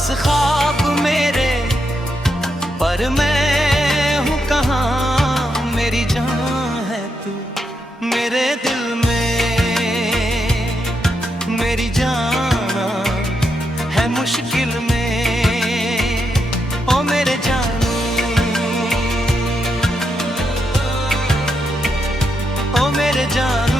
बस ख्वाब मेरे, पर मैं हूँ कहाँ। मेरी जान है तू मेरे दिल में, मेरी जान है मुश्किल में। ओ मेरे जानू, ओ मेरे जानू,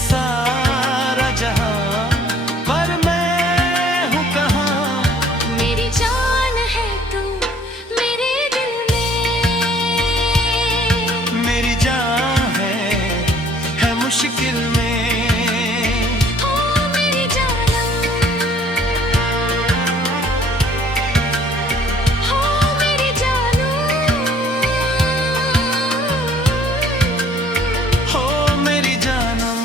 सारा जहां, पर मैं हूँ कहाँ। मेरी जान है तू मेरे दिल में, मेरी जान है मुश्किल में। ओ मेरी जानम, ओ मेरी जानू, हो मेरी जानम।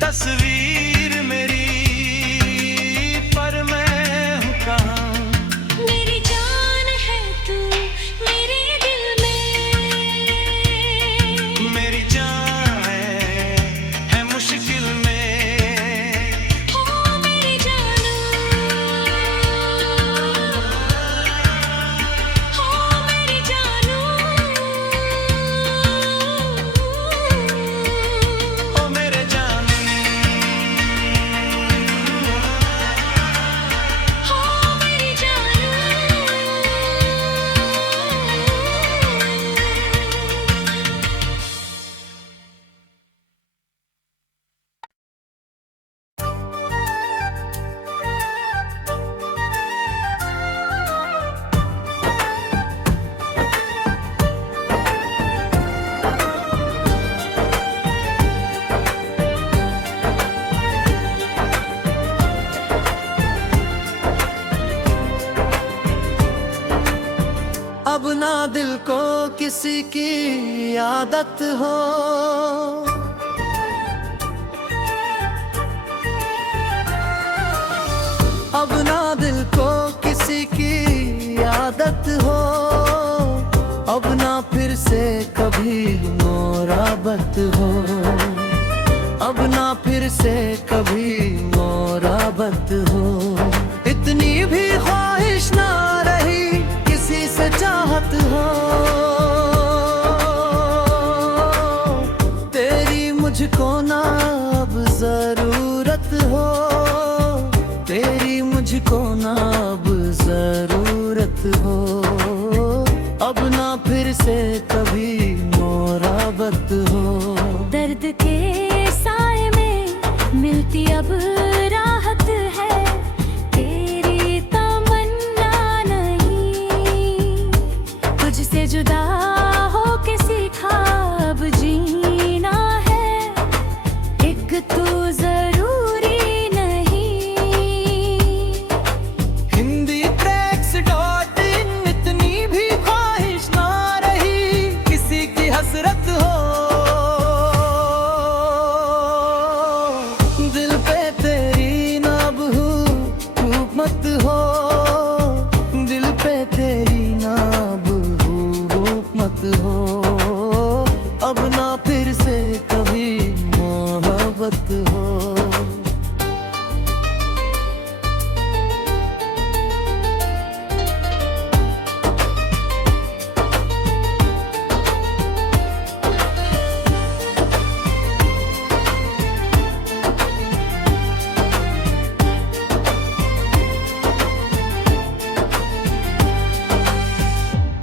तस्वीर मेरी, पर मैं हूँ कहाँ। मेरी जान है तू मेरे दिल में, मेरी जान है मुश्किल में। ओ मेरी जानू, ओ मेरी जानू, ओ मेरे जानू, ओ मेरी जानू। अब ना दिल को किसी की आदत हो, अब ना दिल को किसी की आदत हो। अब ना फिर से कभी मोराबत हो, अब ना फिर से कभी मोराबत हो। इतनी भी ख्वाहिश ना रही किसी से चाहत हो, तेरी मुझको ना अब जरूरत हो, तेरी मुझको ना अब जरूरत हो। अब ना फिर से कभी मोराबत हो। दर्द के साए में मिलती अब राहत है, तेरी तमन्ना नहीं। तुझसे जुदा हो के सीखा अब जीना है, एक तू जरूरी नहीं। हिंदी tracks.in, इतनी भी ख्वाहिश ना रही किसी की हसरत हो। दिल हो, अब ना फिर से कभी मोहब्बत हो।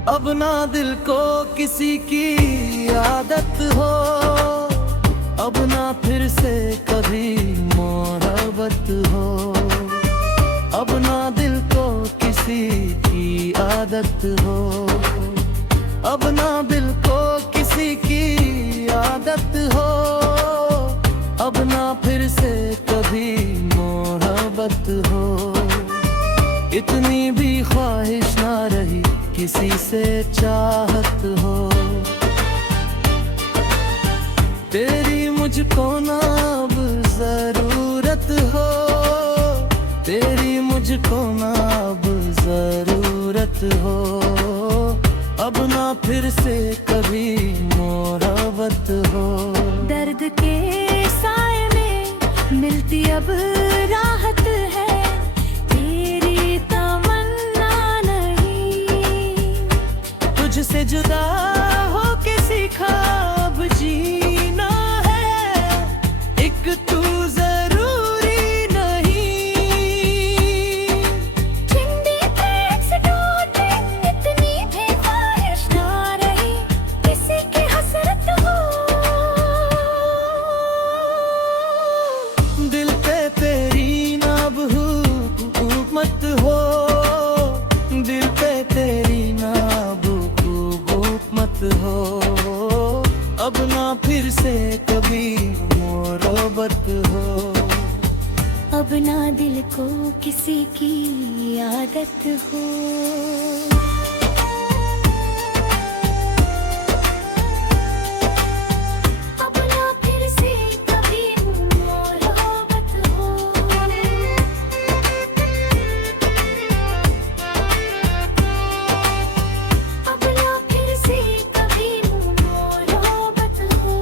अब ना दिल को किसी की आदत हो, अब ना फिर से कभी मोहब्बत हो। अब ना दिल को किसी की आदत हो, अब ना दिल को किसी की आदत हो। अब ना फिर से कभी मोहब्बत हो। इतनी भी ख्वाहिश ना रही किसी से चाहत हो। तेरी मुझको ना अब जरूरत हो, तेरी मुझको ना अब जरूरत हो। अब ना फिर से कभी मोहब्बत हो। दर्द के साए में मिलती अब राहत है, तेरी तमन्ना नहीं। तुझसे जुदा हो के सीखा अब जीना है, एक तू जरूरी नहीं। जिंदगी पे एक्सीडेंट इतनी भी ख्वाहिश ना रही, किसी की हसरत हो। दिल पे तेरी ना अब हुकूमत हो, दिल पे तेरी ना अब हुकूमत हो। अब ना फिर से कभी मोहब्बत हो। अब ना दिल को किसी की आदत हो। अब ना फिर से कभी मोहब्बत हो। अब ना फिर से कभी मोहब्बत हो।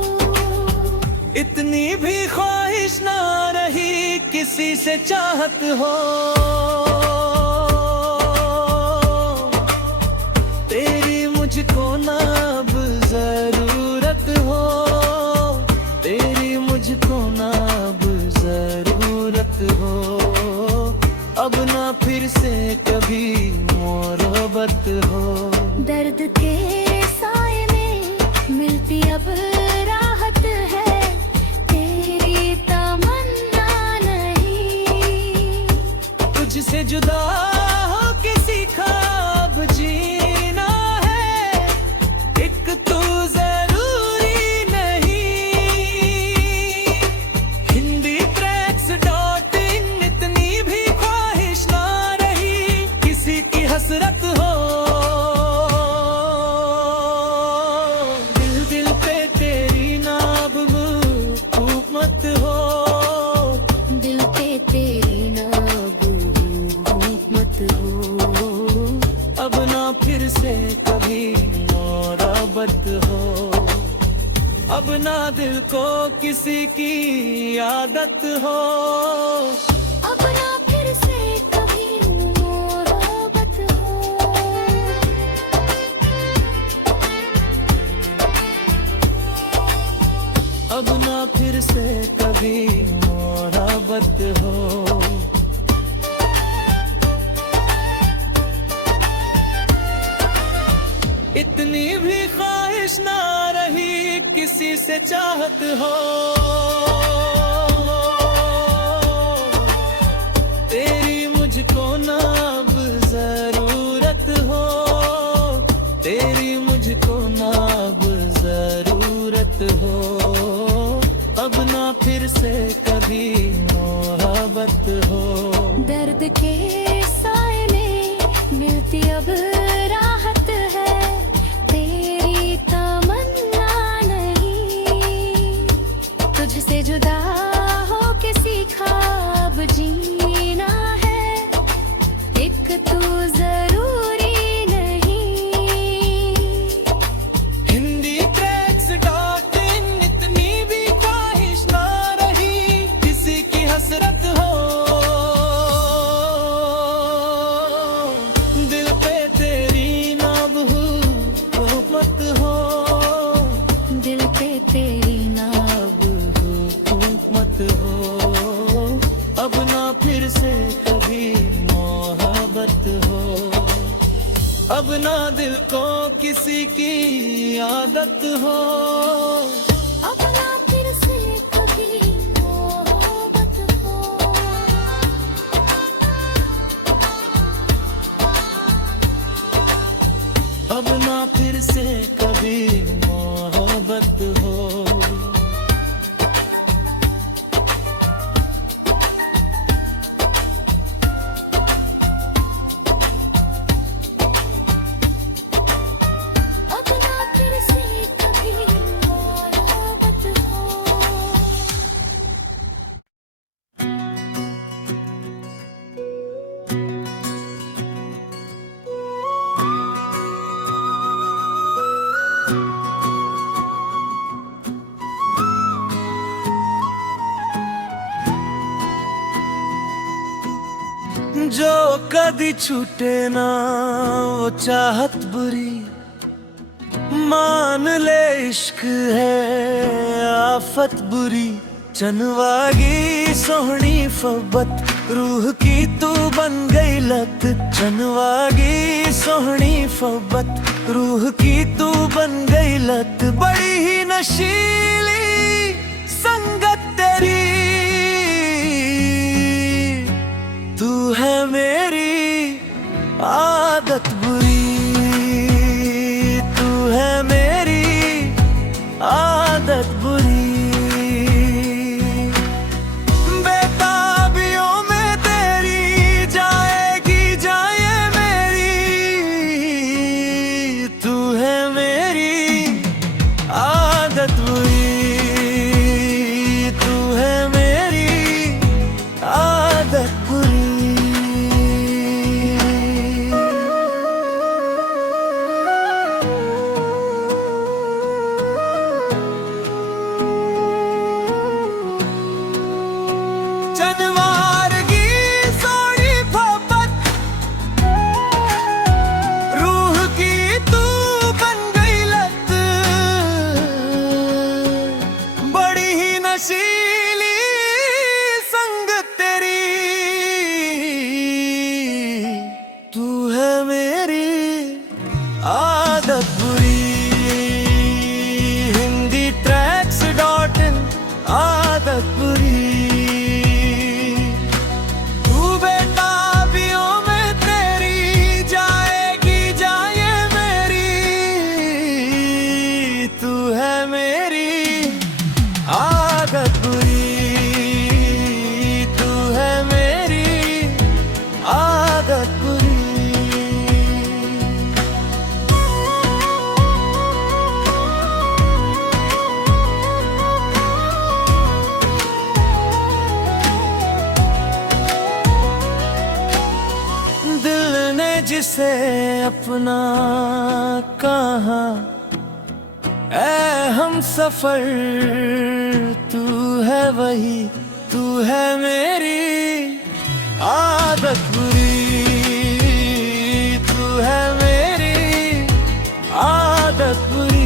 इतनी भी ख्वाहिश ना रही किसी से चाहत हो। तेरी मुझको ना अब जरूरत हो, तेरी मुझको ना अब जरूरत हो। अब ना फिर से कभी मोहब्बत हो। दर्द के साए में मिलती अब राहत है, तेरी तमन्ना नहीं। तुझसे जुदा हो के सीखा अब जीना है, एक तू जरूरी नहीं। हिंदी ट्रैक्स डॉट इन इतनी भी ख्वाहिश ना रही किसी की हसरत हो। दिल दिल पे तेरी ना अब हुकूमत हो, दिल पे तेरी ना अब हुकूमत हो। अब ना फिर से कभी मोहब्बत हो। अब ना दिल को किसी की आदत हो। अब ना फिर से कभी मोहब्बत हो। अब ना फिर से कभी मोहब्बत हो। इतनी भी ख्वाहिश ना रही किसी से चाहत हो। तेरी मुझको ना अब जरूरत हो, तेरी मुझको ना अब जरूरत हो। अब ना फिर से कभी मोहब्बत हो। दर्द के साए में मिलती अब राहत है, तेरी तमन्ना नहीं। तुझसे जुदा हो के सीखा अब जीना है, एक तू जरूरी नहीं। दिल को किसी की आदत हो। अब ना फिर से कभी मोहब्बत हो। अब ना फिर से कभी मोहब्बत हो। अब ना फिर से कभी मोहब्बत हो। जो कदी छूटे ना वो चाहत बुरी, मान ले इश्क है आफत बुरी। चनवागी सोहनी फबत रूह की तू बन गई लत। चनवागी सोहनी फबत रूह की तू बन गई लत। बड़ी ही नशीली संगत तेरी, तू है मेरी आदत बुरी। तू है मेरी आदत बुरी। बेताबियों में तेरी जाएगी जाए मेरी। तू है मेरी आदत बुरी। तू है मेरी आदत बुरी। चनवारगी सोनी फबत रूह की तू बन गई लत। बड़ी ही नशीली संगत तेरी, तू है मेरी आदत बुरी। हिंदी tracks.in आदत बुरी। तू बेताबियों में तेरी जाएगी जाए मेरी। तू है मेरी आदत बुरी। तू है मेरी आदत बुरी। दिल ने जिसे अपना कहा, ऐ हम सफर तू है वही। तू है मेरी आदत बुरी। तू है मेरी आदत बुरी।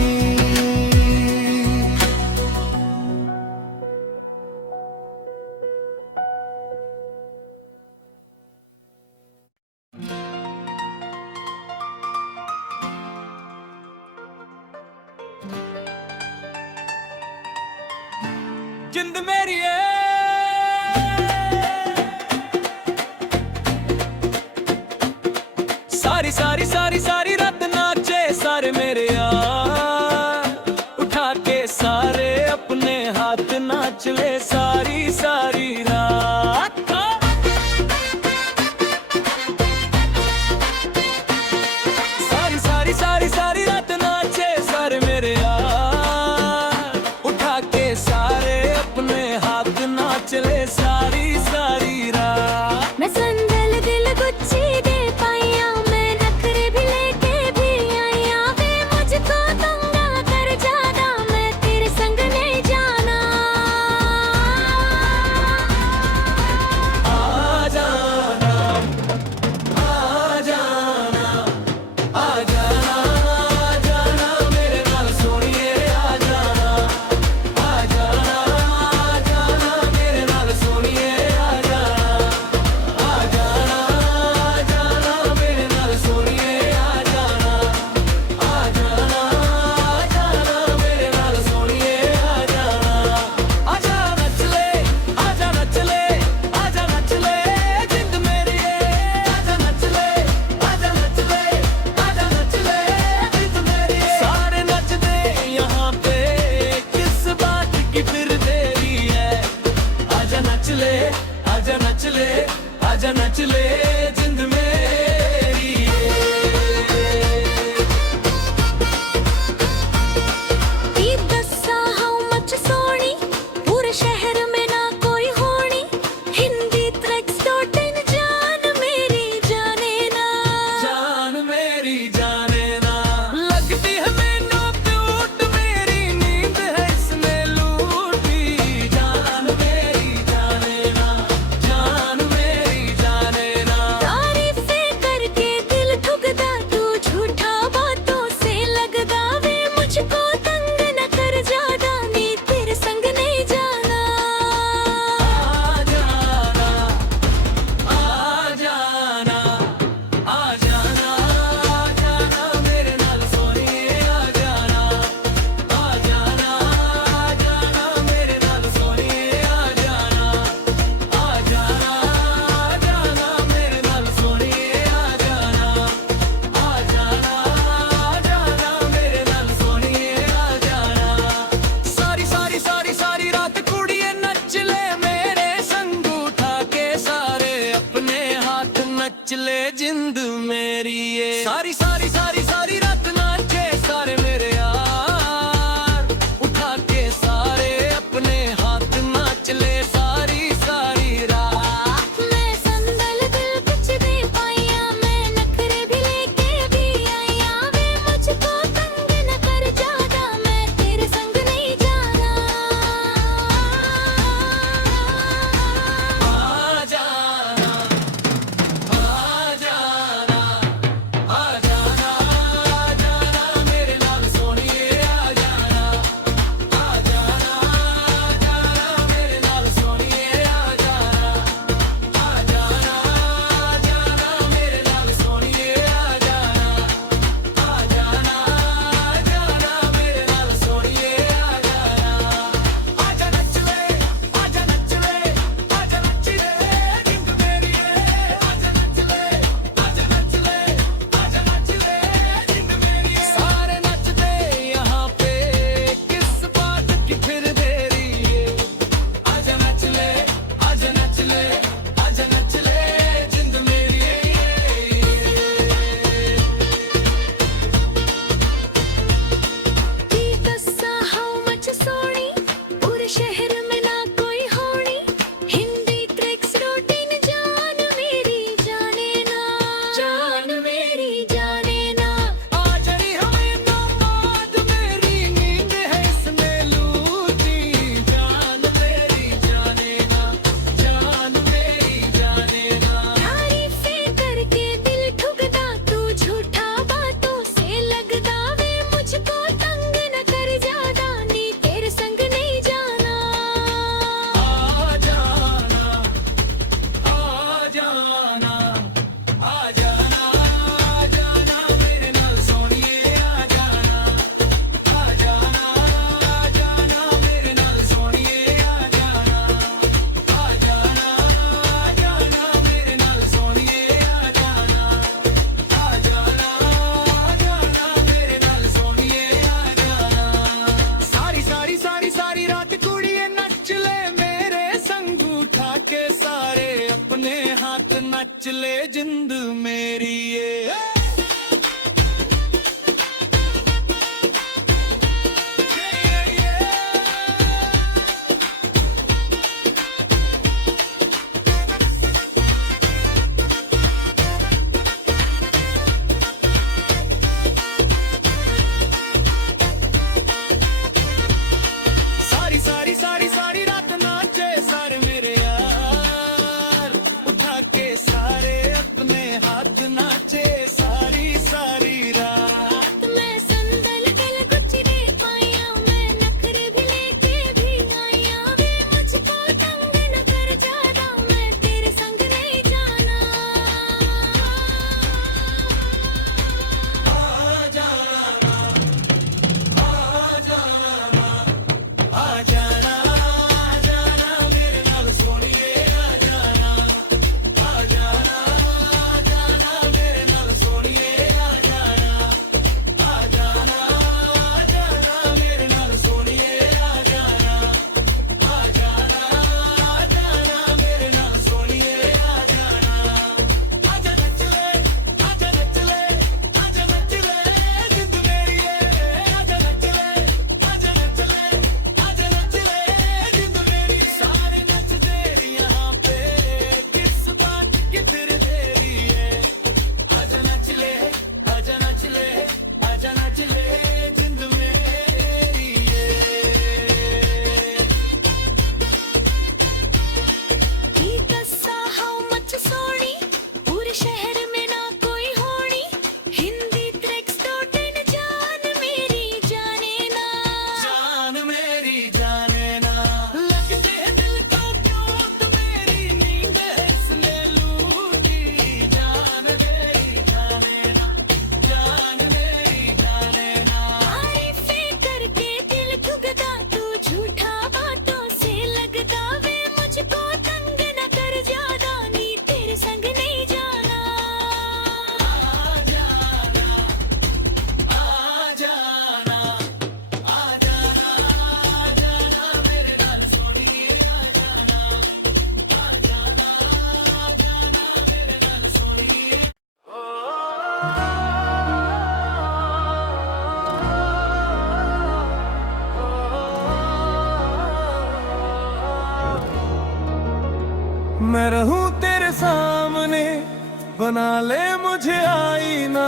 जिंद मेरी है सारी सारी सारी सारी रात नाचे सारे मेरे यार। उठा के सारे अपने हाथ नाच ले सारी सारी रात। सारी सारी सारी सारी रात नाचे सारे मेरे यार। उठा के सारे अपने हाथ नच ले जिंद मेरी ये सारी रात नाचे सारे मेरे यार उठा के सारे अपने हाथ नाचे सारी सारी रात मैं संदल गल गुजरे पाया मैं नखरे भी लेके भी आया वे मुझको तंग न कर ज्यादा मैं तेरे संग नहीं जाना आ जाना आ जाना आ जाना मैं रहूं तेरे सामने बना ले मुझे आईना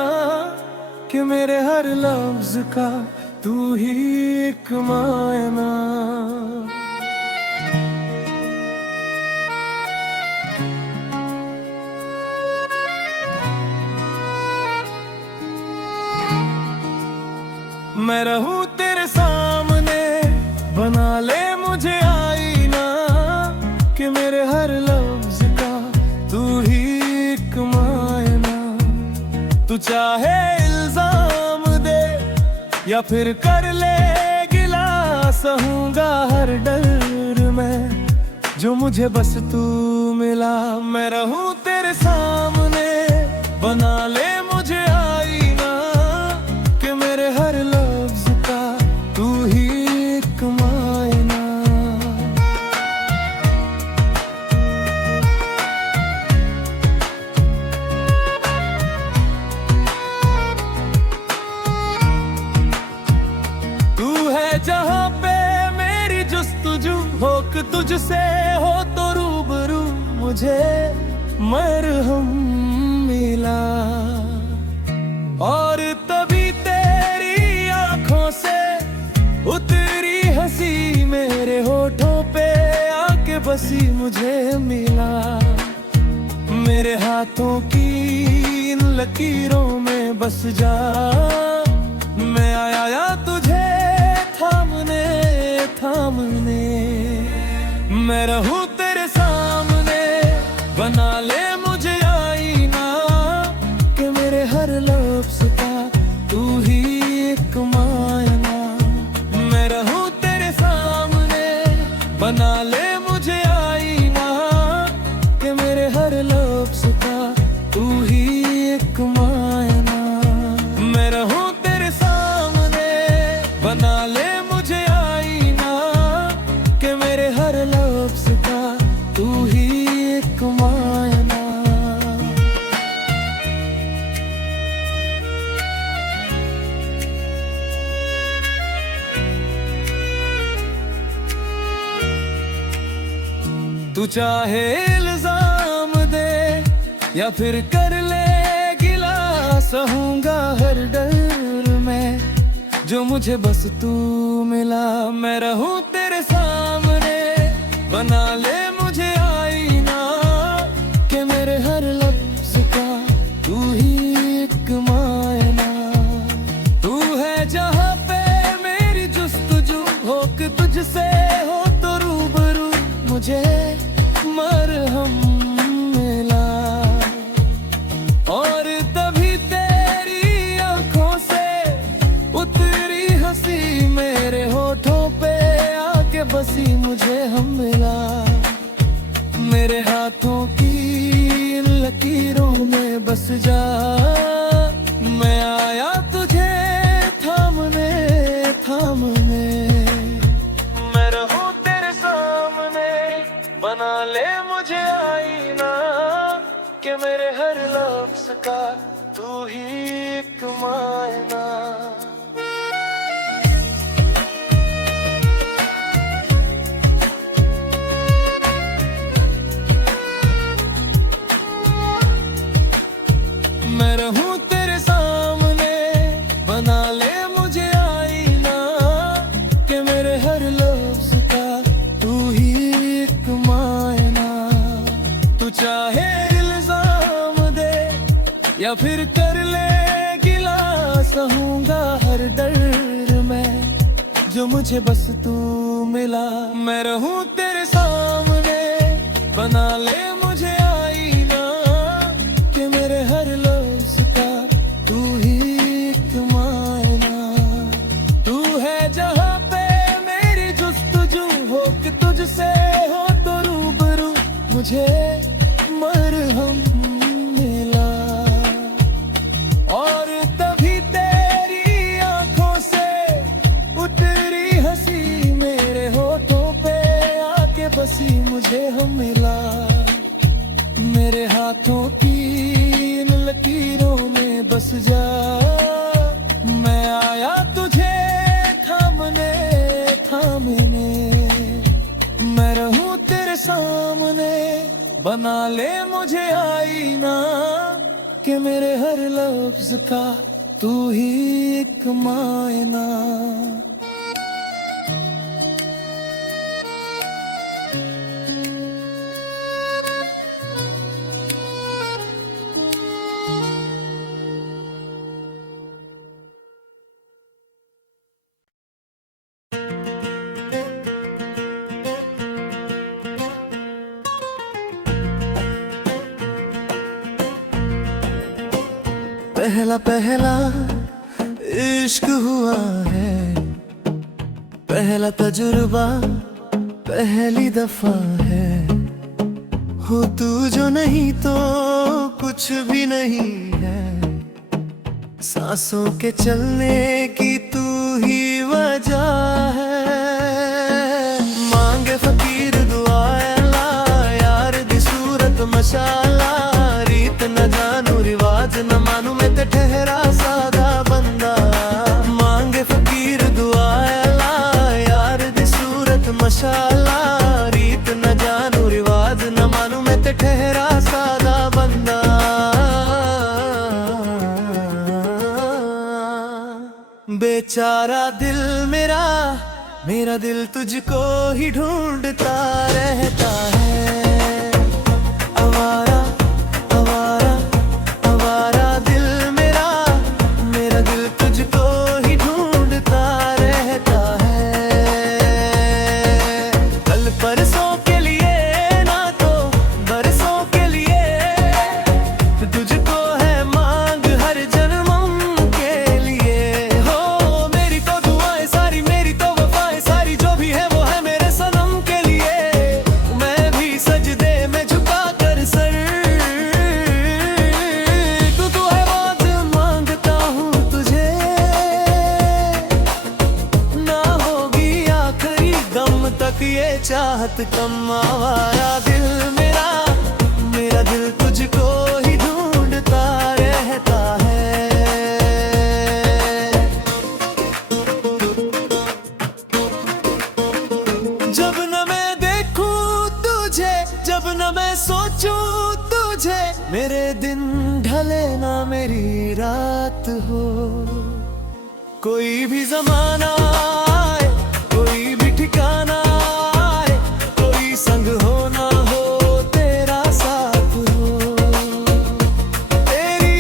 कि मेरे हर लफ्ज का तू ही एक मायना मैं रहूं तेरे सामने बना ले मुझे आईना कि मेरे हर लफ्ज का तू ही एक मायना तू चाहे इल्जाम दे या फिर कर ले गिला सहूंगा हर डर में जो मुझे बस तू मिला मैं रहूं तेरे सामने बना ले मुझे आईना कि मेरे हर लफ्ज का तू ही एक मायना तू है जहां पे मेरी जुस्तजू हो कि तुझसे हो तो रूबरू मुझे मरहम मिला और तभी तेरी आंखों से उतरी हंसी मेरे होठों पे आके बसी मुझे मिला मेरे हाथों की इन लकीरों में बस जा मैं आया तुझे थामने थामने मैं रहूं तेरे सामने बना ले मुझे आईना कि मेरे हर लफ्ज का तू ही एक मायना मैं रहूं तेरे सामने बना ले मुझे आईना कि मेरे हर लफ्ज का तू ही एक मायना मैं रहूं तेरे सामने बना ले मुझे आईना कि मेरे हर लफ्ज का तू चाहे इल्जाम दे या फिर कर ले गिला, सहूंगा हर डर में जो मुझे बस तू मिला। मैं रहूं तेरे सामने, बना ले मुझे आईना, कि मेरे हर लफ्ज का तू ही एक मायना। तू है जहाँ पे मेरी जुस्तजू हो, कि तुझसे हो तो रूबरू मुझे मरहम मिला। और तभी तेरी आंखों से उतरी हंसी मेरे होठों पे आके बसी, मुझे हम मिला। मेरे हाथों की इन लकीरों में बस जा, मैं आया तुझे थामने थामने। मैं रहूं तेरे सामने, बना ले मुझे आईना, कि मेरे हर लफ्ज का तू ही एक मायना। मैं रहूं तेरे सामने, बना ले मुझे आईना, कि मेरे हर लफ्ज का तू ही एक मायना। तू चाहे इल्जाम दे या फिर कर ले गिला, सहूंगा हर डर में जो मुझे बस तू मिला। मैं रहूं तेरे सामने, बना ले मुझे आईना, कि मेरे हर लफ्ज का तू ही एक मायना। तू है जहाँ पे मेरी जुस्तजू हो, कि तुझसे हो तो रूबरू मुझे मरहम मिला। और तभी तेरी आंखों से उतरी हंसी मेरे होठों पे आके बसी, मुझे हम मिला। मेरे हाथों की इन लकीरों में बस जा, मैं आया तुझे थामने थामने। मैं रहूं तेरे सामने, बना ले मुझे आईना, कि मेरे हर लफ्ज का तू ही एक मायना। पहला पहला इश्क हुआ है, पहला तजुर्बा पहली दफा है। हो तू जो नहीं तो कुछ भी नहीं है, सांसों के चलने की तू ही वजह है। मांगे फकीर दुआ अल्लाह, यार दी सूरत माशाअल्लाह। रीत न जानू रिवाज न मानू, मैं ते ठहरा सादा बंदा। मांगे फकीर दुआ अल्लाह, यार दी सूरत माशाअल्लाह। रीत न जानू रिवाज न मानू, मैं ते ठहरा सादा बंदा। बेचारा दिल मेरा, मेरा दिल तुझको ही ढूंढता रहता है। आवारा आवारा आवारा दिल मेरा, मेरा दिल तुझको ही ढूंढता रहता है। कल परसों के लिए ना तो बरसों के लिए, तुझको है मांग हर जन्मों के लिए। हो मेरी तो दुआएं सारी, मेरी तो वफाएं सारी, जो भी है वो है मेरे सनम के लिए। मैं भी सजदे में झुका कर सर, तू है बात मांगता हूँ तुझे। ना होगी आखिरी गम तक ये चाहत कम। आवारा दिल मेरा, मेरा दिल तुझको ही ढूंढता रहता है। जब न मैं देखूं तुझे मेरी रात हो। कोई भी जमाना आए, कोई भी ठिकाना आए, कोई संग हो ना हो, तेरा साथ हो। तेरी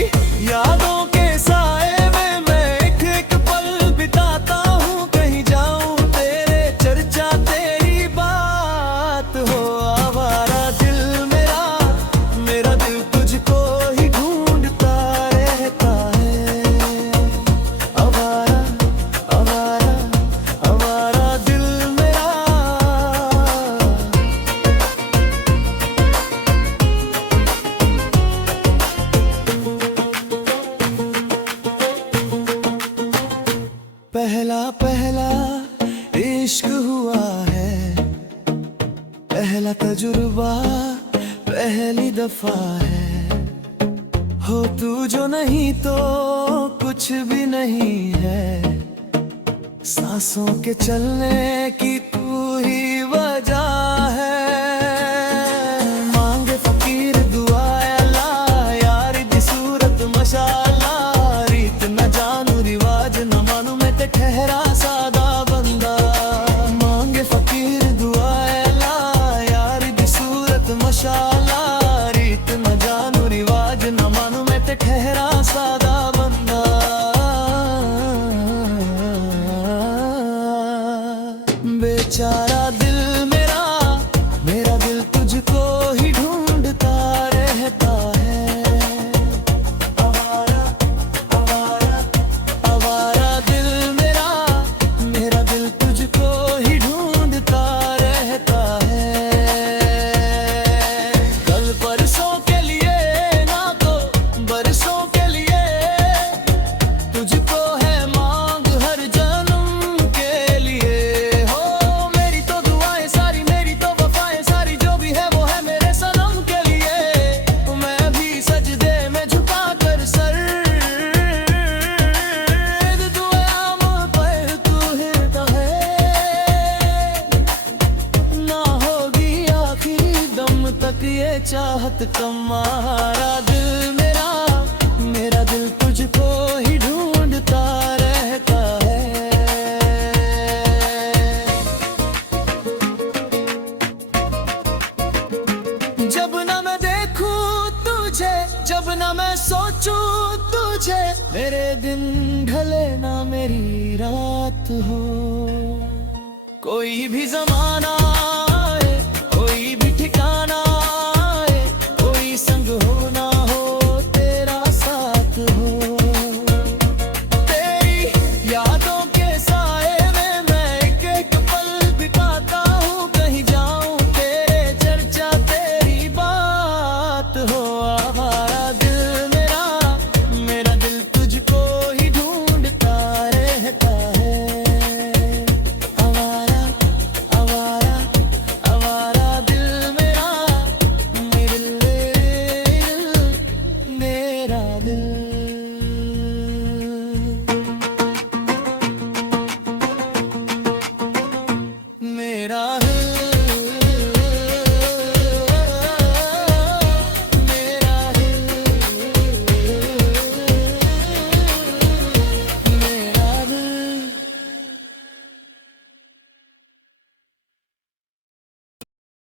यादों के साए में मैं एक एक पल बिताता हूँ, कहीं जाऊं तेरे चर्चा तेरी बात हो। आवारा दिल मेरा, मेरा दिल तुझको ही ढूंढता रहता है। आवारा आवारा आवारा दिल मेरा। पहला पहला इश्क हुआ है, पहला तजुर्बा पहली दफा है। हो तू जो नहीं तो कुछ भी नहीं है, सांसों के चलने की तू ही वजह है। मांगे फकीर दुआ अल्लाह, यार दी सूरत माशाअल्लाह। रीत न जानू रिवाज न मानू, मैं ते ठहरा सादा बंदा। मांगे फकीर दुआ अल्लाह, यार दी सूरत माशाअल्लाह। रीत न जानू रिवाज न मानू, मैं ते ठहरा सादा बंदा। बेचारा दिल मेरा, मेरा दिल तुझको ही ढूंढता रहता है। आवारा आवारा आवारा दिल मेरा, मेरा दिल तुझको ही ढूंढता रहता है। कल परसों के लिए ना तो बरसों के लिए, तुझको है मांग हर जन्म के लिए। हो मेरी तो दुआएं सारी, मेरी तो वफाएं सारी, जो भी है वो है मेरे सनम के लिए। मैं भी सजदे में झुका कर सर, दुआम पर तू हिलता है। ना होगी आखिरी दम तक ये चाहत कम। आवारा दिल मेरा, मेरा दिल तुझको ही ढूंढता रहता है। जब ना मैं देखूं तुझे, जब ना मैं सोचूं तुझे, मेरे दिन ढले ना मेरी रात हो। कोई भी जमाना